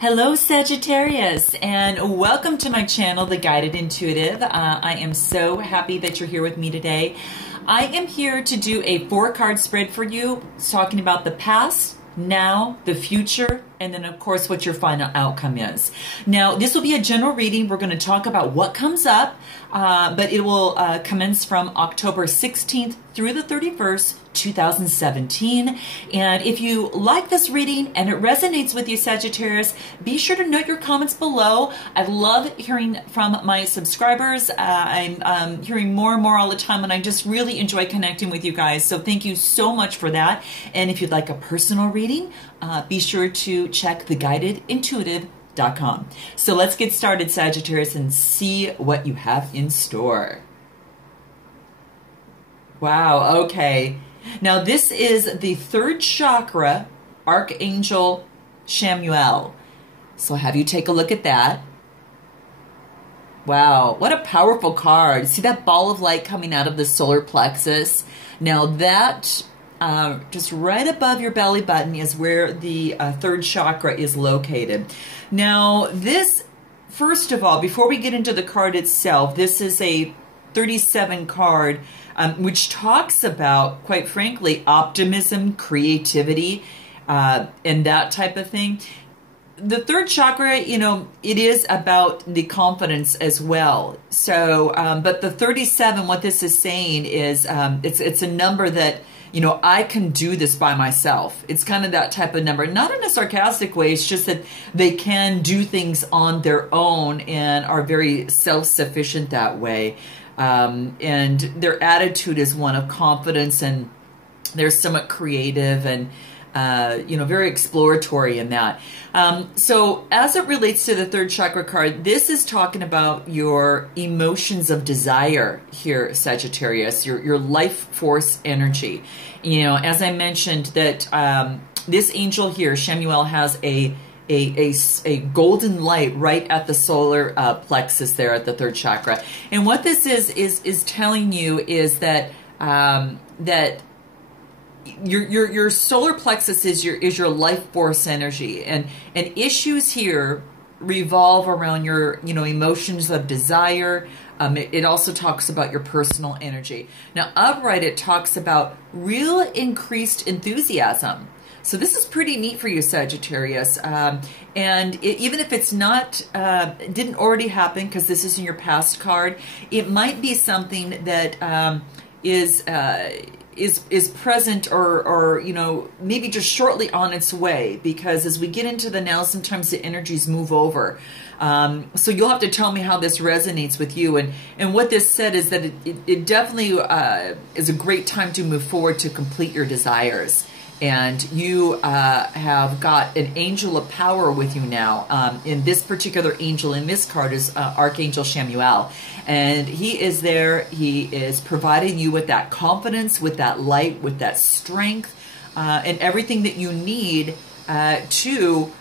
Hello Sagittarius, and welcome to my channel, The Guided Intuitive. I am so happy that you're here with me today. I am here to do a 4-card spread for you, talking about the past, now, the future, and then of course what your final outcome is. Now, this will be a general reading. We're going to talk about what comes up, but it will commence from October 16th through the 31st, 2017. And if you like this reading and it resonates with you, Sagittarius, be sure to note your comments below. I love hearing from my subscribers. I'm hearing more and more all the time, and I just really enjoy connecting with you guys. So thank you so much for that. And if you'd like a personal reading, be sure to check theguidedintuitive.com. So let's get started, Sagittarius, and see what you have in store. Wow, okay. Now this is the 3rd chakra, Archangel Chamuel. So I'll have you take a look at that. Wow, what a powerful card. See that ball of light coming out of the solar plexus? Now that, just right above your belly button is where the 3rd chakra is located. Now this, first of all, before we get into the card itself, this is a 37 card, which talks about, quite frankly, optimism, creativity, and that type of thing. The 3rd chakra, you know, it is about the confidence as well. So, but the 37, what this is saying is, it's a number that, you know, I can do this by myself. It's kind of that type of number, not in a sarcastic way. It's just that they can do things on their own and are very self-sufficient that way. And their attitude is one of confidence, and they're somewhat creative and, you know, very exploratory in that. So as it relates to the 3rd chakra card, this is talking about your emotions of desire here, Sagittarius, your life force energy. You know, as I mentioned that, this angel here, Chamuel, has a golden light right at the solar plexus there at the 3rd chakra. And what this is telling you is that that your solar plexus is your life force energy, and issues here revolve around your, you know, emotions of desire. It also talks about your personal energy. Now upright, it talks about real increased enthusiasm. So this is pretty neat for you, Sagittarius. And even if it's not, didn't already happen, because this is in your past card, it might be something that is present, or you know, maybe just shortly on its way. Because as we get into the now, sometimes the energies move over. So you'll have to tell me how this resonates with you. And what this said is that it definitely is a great time to move forward to complete your desires. And you have got an angel of power with you now. In this particular angel in this card is Archangel Chamuel. And he is there. He is providing you with that confidence, with that light, with that strength, and everything that you need to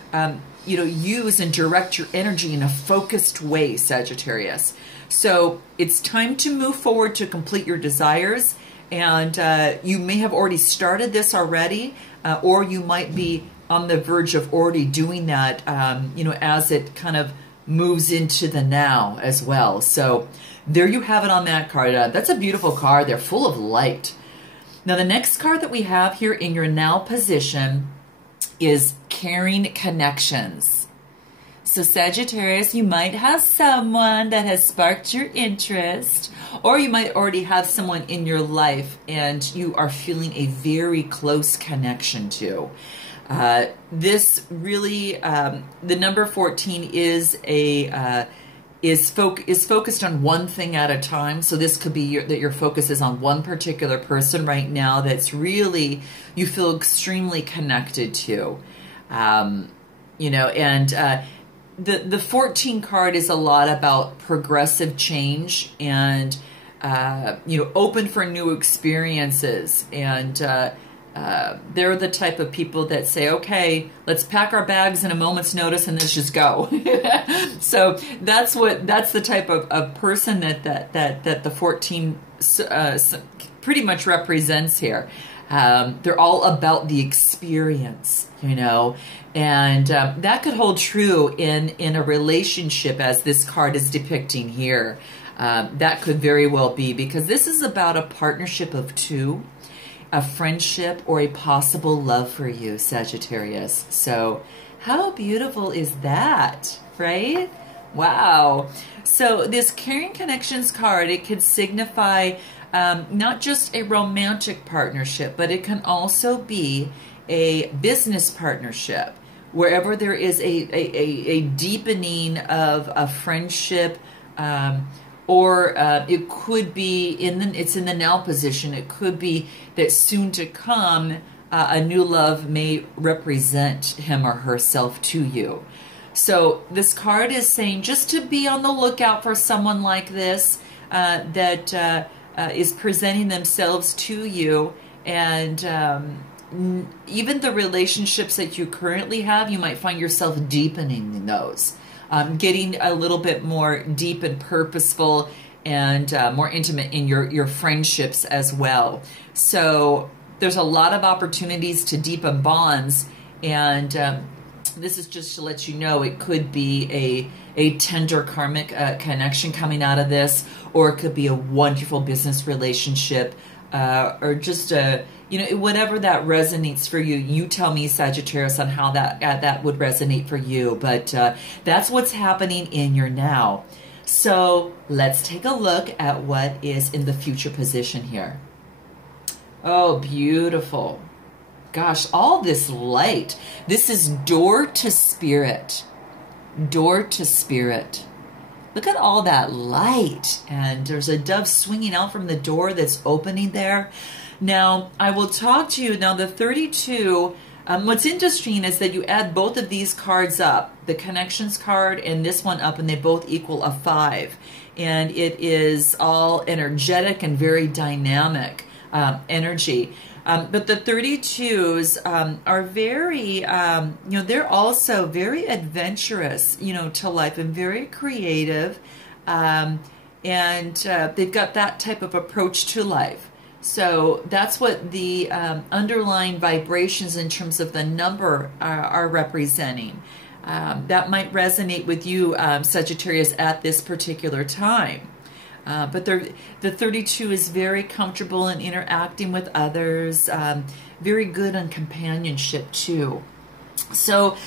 you know, use and direct your energy in a focused way, Sagittarius. So it's time to move forward to complete your desires. And you may have already started this already, or you might be on the verge of already doing that, you know, as it kind of moves into the now as well. So there you have it on that card. That's a beautiful card. They're full of light. Now, the next card that we have here in your now position is Caring Connections. So Sagittarius, you might have someone that has sparked your interest, or you might already have someone in your life and you are feeling a very close connection to. This really, the number 14 is focused on one thing at a time. So this could be that your focus is on one particular person right now that's really, you feel extremely connected to. You know, and the 14 card is a lot about progressive change and, you know, open for new experiences. And they're the type of people that say, okay, let's pack our bags in a moment's notice and let's just go. So that's the type of person that the 14 pretty much represents here. They're all about the experience, you know, and that could hold true in a relationship as this card is depicting here. That could very well be, because this is about a partnership of two, a friendship, or a possible love for you, Sagittarius. So how beautiful is that, right? Wow. So this Caring Connections card, it could signify not just a romantic partnership, but it can also be a business partnership, wherever there is a deepening of a friendship, or it could be it's in the now position. It could be that soon to come, a new love may represent him or herself to you. So this card is saying just to be on the lookout for someone like this that is presenting themselves to you, and even the relationships that you currently have, you might find yourself deepening in those, getting a little bit more deep and purposeful and more intimate in your friendships as well. So there's a lot of opportunities to deepen bonds, and this is just to let you know it could be a tender karmic connection coming out of this, or it could be a wonderful business relationship, or just whatever that resonates for you. You tell me, Sagittarius, on how that would resonate for you. But that's what's happening in your now. So let's take a look at what is in the future position here. Oh, beautiful. Gosh, all this light. This is door to spirit. Door to spirit. Look at all that light. And there's a dove swinging out from the door that's opening there. Now, I will talk to you. Now, the 32, what's interesting is that you add both of these cards up, the connections card and this one up, and they both equal a 5. And it is all energetic and very dynamic energy. But the 32s are very, they're also very adventurous, to life, and very creative. And they've got that type of approach to life. So that's what the underlying vibrations in terms of the number are representing. That might resonate with you, Sagittarius, at this particular time. But the 32 is very comfortable in interacting with others, very good on companionship too. So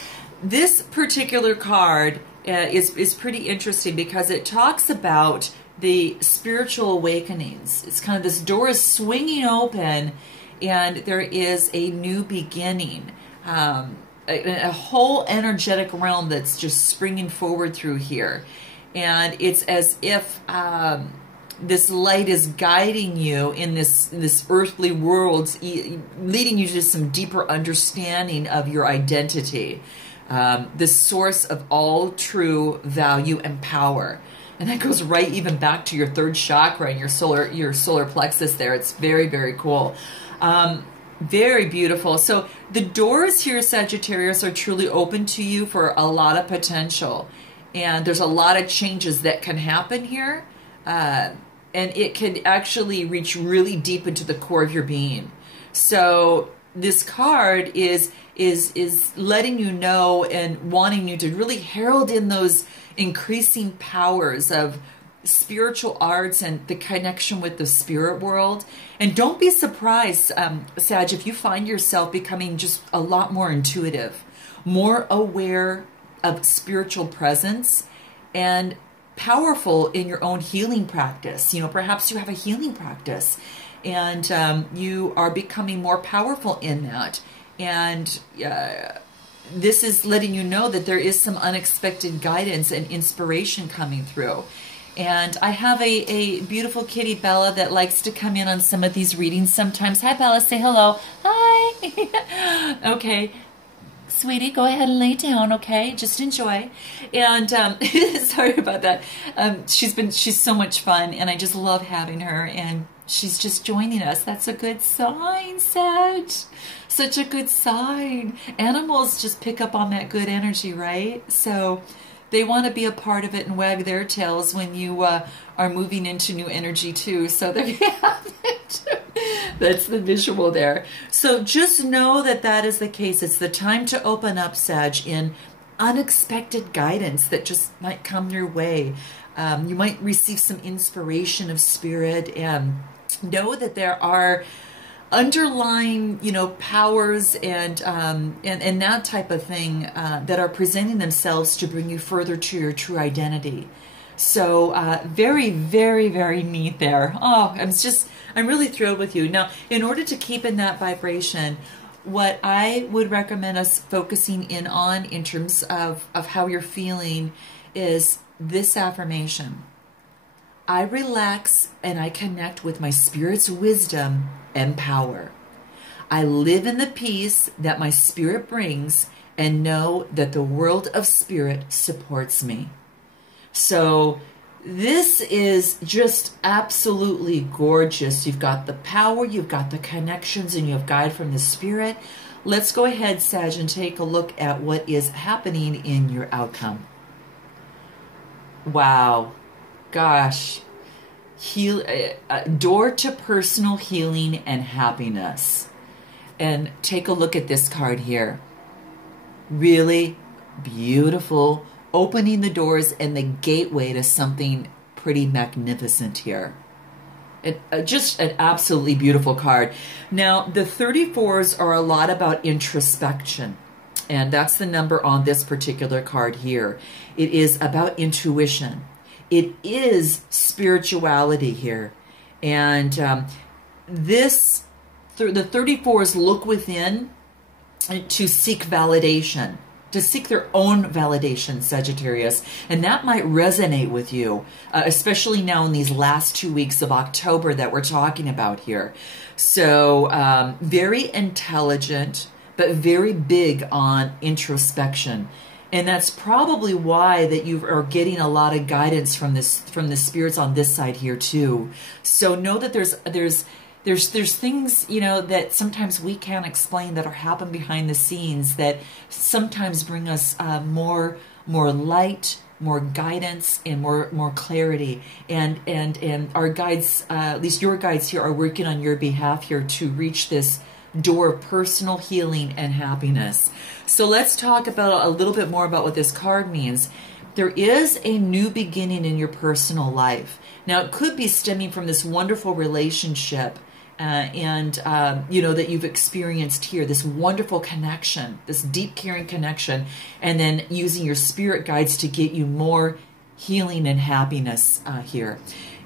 this particular card is pretty interesting because it talks about the spiritual awakenings. It's kind of, this door is swinging open and there is a new beginning, a whole energetic realm that's just springing forward through here. And it's as if this light is guiding you in this earthly world, leading you to some deeper understanding of your identity, the source of all true value and power. And that goes right even back to your third chakra and your solar plexus there. It's very, very cool. Very beautiful. So the doors here, Sagittarius, are truly open to you for a lot of potential. And there's a lot of changes that can happen here. And it can actually reach really deep into the core of your being. So this card is letting you know and wanting you to really herald in those increasing powers of spiritual arts and the connection with the spirit world. And don't be surprised, Sag, if you find yourself becoming just a lot more intuitive, more aware of spiritual presence, and powerful in your own healing practice. Perhaps you have a healing practice and you are becoming more powerful in that. And this is letting you know that there is some unexpected guidance and inspiration coming through. And I have a beautiful kitty, Bella, that likes to come in on some of these readings sometimes. Hi, Bella. Say hello. Hi. Okay. Sweetie, go ahead and lay down, okay? Just enjoy. And sorry about that. She's so much fun, and I just love having her, and she's just joining us. That's a good sign, Sag. Such a good sign. Animals just pick up on that good energy, right? So they want to be a part of it and wag their tails when you are moving into new energy too. So there you have it. That's the visual there. So just know that that is the case. It's the time to open up, Sag, in unexpected guidance that just might come your way. You might receive some inspiration of spirit, and know that there are underlying, powers and that type of thing that are presenting themselves to bring you further to your true identity. So very, very, very neat there. Oh, I'm really thrilled with you. Now, in order to keep in that vibration, what I would recommend us focusing in on in terms of how you're feeling is this affirmation. I relax and I connect with my spirit's wisdom and power. I live in the peace that my spirit brings and know that the world of spirit supports me. So this is just absolutely gorgeous. You've got the power, you've got the connections, and you have guide from the spirit. Let's go ahead, Sag, and take a look at what is happening in your outcome. Wow. Gosh. Door to personal healing and happiness. And take a look at this card here. Really beautiful. Opening the doors and the gateway to something pretty magnificent here. Just an absolutely beautiful card. Now, the 34s are a lot about introspection. And that's the number on this particular card here. It is about intuition. It is spirituality here. And the 34s look within to seek validation, to seek their own validation, Sagittarius. And that might resonate with you, especially now in these last 2 weeks of October that we're talking about here. So very intelligent, but very big on introspection. And that's probably why that you are getting a lot of guidance from the spirits on this side here too. So know that there's things, that sometimes we can't explain that are happening behind the scenes that sometimes bring us more light, more guidance, and more clarity. And our guides, at least your guides here, are working on your behalf here to reach this door of personal healing and happiness. So let's talk about a little bit more about what this card means. There is a new beginning in your personal life. Now, it could be stemming from this wonderful relationship that you've experienced here, this wonderful connection, this deep caring connection, and then using your spirit guides to get you more healing and happiness here.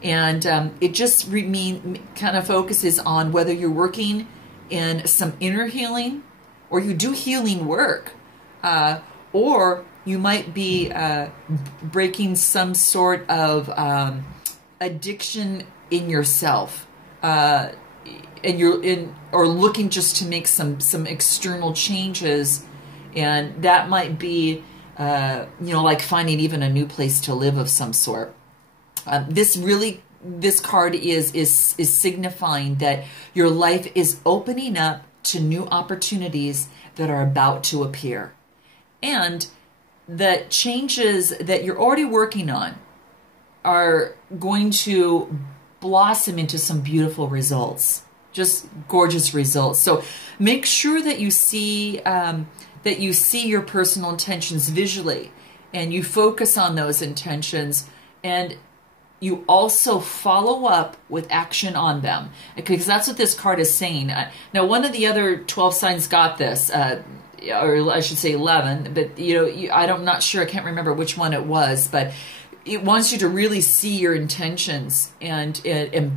And it just kind of focuses on whether you're working in some inner healing, or you do healing work, or you might be breaking some sort of addiction in yourself, and or looking just to make some external changes, and that might be like finding even a new place to live of some sort. This card is signifying that your life is opening up to new opportunities that are about to appear. And the changes that you're already working on are going to blossom into some beautiful results, just gorgeous results. So make sure that you see your personal intentions visually, and you focus on those intentions, and you also follow up with action on them, because that's what this card is saying. Now, one of the other 12 signs got this, or I should say 11, but I'm not sure, I can't remember which one it was, but it wants you to really see your intentions and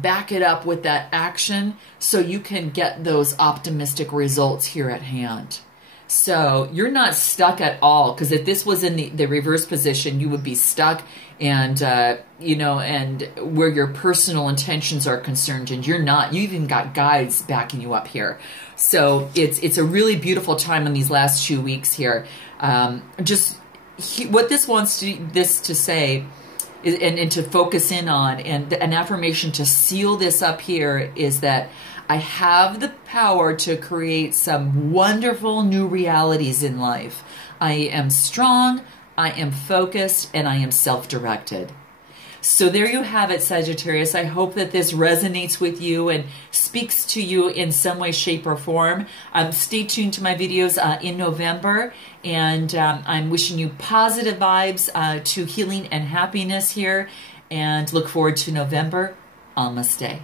back it up with that action so you can get those optimistic results here at hand. So you're not stuck at all, because if this was in the reverse position, you would be stuck, and and where your personal intentions are concerned, and you're not. You even got guides backing you up here. So it's a really beautiful time in these last 2 weeks here. What this wants to say is, and to focus in on, and an affirmation to seal this up here is that I have the power to create some wonderful new realities in life. I am strong, I am focused, and I am self-directed. So there you have it, Sagittarius. I hope that this resonates with you and speaks to you in some way, shape, or form. Stay tuned to my videos in November, and I'm wishing you positive vibes to healing and happiness here, and look forward to November. Namaste.